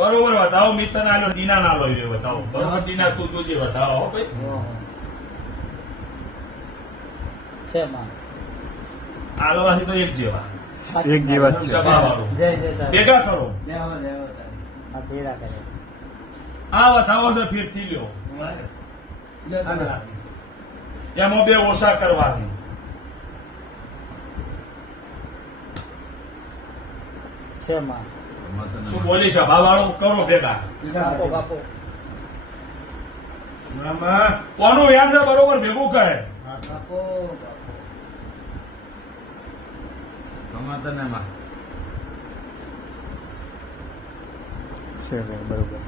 બરોબર બતાવો મિત્ર ના લો દીના ના લો બતાવો બરોબર દીના તું જોજે બતાવો ભાઈ. છે માં. તો એક જેવા. એક જેવા છે. જય જય ભેગા કરો. આ ભેરા કરે. આ વધાવો છે ફીરથી લ્યો. એમાં બે ઓછા કરવાની. છે માં. શું બોલીશ? સભા વાળો કરો ભેગા. કોનું યાદ છે? બરોબર ભેગું કહે. બરોબર?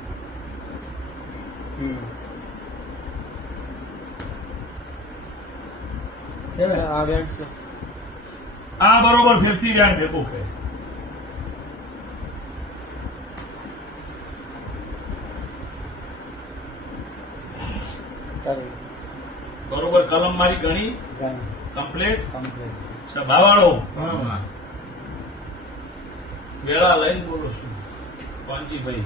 આ છે. આ બરોબર ફેરથી વ્યાણ ભેગું કહે. બરોબર કલમ મારી ગણી કમ્પ્લીટ કમ્પ્લીટ સભા વેળા લઈને બોલો છું પંચીભાઈ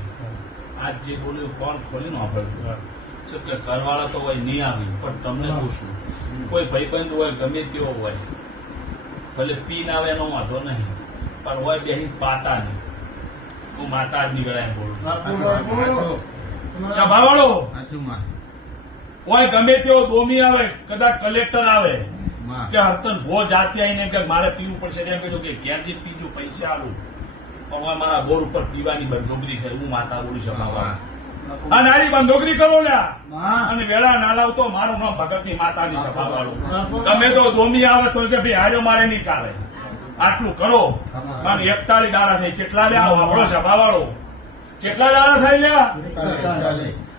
આજ જે બોલ્યું કોણ ખોલીને વાપર્યું છે કે ઘરવાળા તો હોય નહીં આવી પણ તમને પૂછું કોઈ ભાઈબંધ હોય ગમે તેવો હોય ભલે પીન આવે એનો વાંધો નહીં પણ હોય બેહી પાતા નહીં હું માતાજની વેળાએ બોલું બાપુ, બાપુ. હોય ગમે તેવો દોમી આવે કદાચ કલેક્ટર આવે. કે હરતન બહુ જાતે આવીને કે મારે પીવું પડશે એમ કીધું કે ક્યાંથી પીજો પૈસા આલું. પણ મારા બોર ઉપર પીવાની બંદોગરી છે હું માતા બોલી બાપુ. આ નારી બંદોગરી કરો માં. અને વેળા ના લાવતો મારું નામ ભગતની માતાની સભા વાળું. તમે તો દોમી આવે તો કે ભાઈ હાજો મારે નહીં ચાલે. આટલું કરો. અને એકતાળી દાડા થઈ કેટલા લ્યા આપણો સભા વાળો. કેટલા દાડા થઈ લ્યા.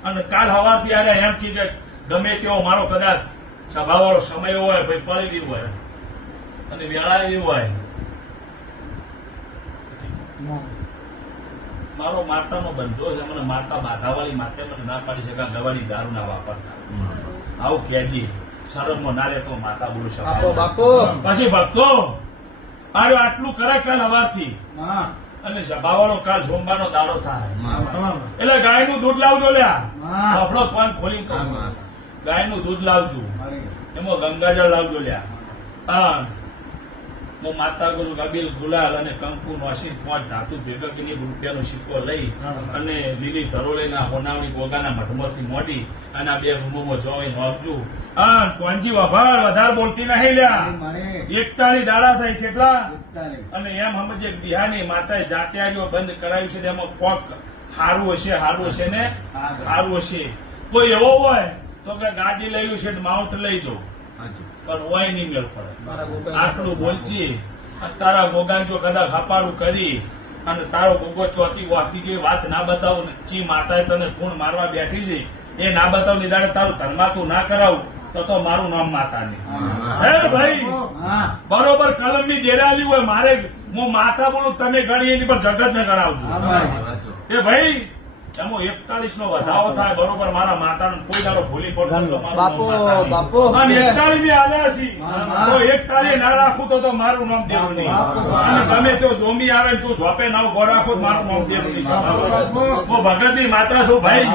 અને કાલ સવારથી આરે એમ કી કે ગમે તેવો મારો કદાચ સભાવાળો સમય હોય ભાઈ પડી ગયું હોય અને વેળા એવી હોય મારો માતાનો બંધો છે મને માતા બાધાવાળી માતે મને ના પાડી શકે આ દારૂ ના વાપરતા આવું કેજી શરમમાં ના રહેતો માતા બોલું બાપો પછી ભક્તો અરે આટલું કરે કાલ હવારથી. અને સભાવાળો કાલ સોમવારનો દાડો થાય. એટલે ગાયનું દૂધ લાવજો લ્યા હા. આપણો કોણ ખોલી કહું. ગાયનું દૂધ લાવજો. એમાં ગંગાજળ લાવજો લ્યા. હા. હું માતા ગુરુ કબીલ ગુલાલ અને કંકુ નોસી પાંચ ધાતુ ભેગા રૂપિયાનો સિક્કો લઈ અને લીલી ધરોળીના હોનાવણી ગોગાના મઠમાંથી મોડી અને આ બે રૂમોમાં જોઈ નોખજો હા કોંજી વભાળ વધારે બોલતી નહીં લ્યા. મળી. એકતાળી દાડા થાય કેટલા એકતાલીસ. અને એમ સમજે બિહારની માતાએ જાતે આવ્યો બંધ કરાવ્યું છે તેમાં કોક હારું હશે હારું હશે ને હારું હશે. કોઈ એવો હોય તો કે ગાડી લેવી છે માઉન્ટ લઈ પણ હોય નહીં મેળ પડે. આટલું બોલજી. તારા ગોગાન જો કદાચ હપારું કરી અને તારો ગોગો ચોથી વાતી ગઈ વાત ના બતાવું ને ચી માતાએ તને ખૂણ મારવા બેઠી છે એ ના બતાવું નિદાડે તારું ધર્માતું ના કરાવું તો તો મારું નામ માતા નહીં હે ભાઈ? બરોબર કલમની દેરાલી હોય મારે હું માતા બોલું તમે ગણી એની પર જગત ને ગણાવજો એ ભાઈ એમાં એકતાલીસ નો વધારો થાય બરોબર મારા કોઈ દાડો ભૂલી પડતો બાપો. બાપો. રાખું તો તો મારું નામ દેવું નહીં. અને તમે તે જોમી આવે ને તું ઝોપે ના ઊભો રાખો મારું નામ દેવું નહીં. ભગતની માતા છું ભાઈ.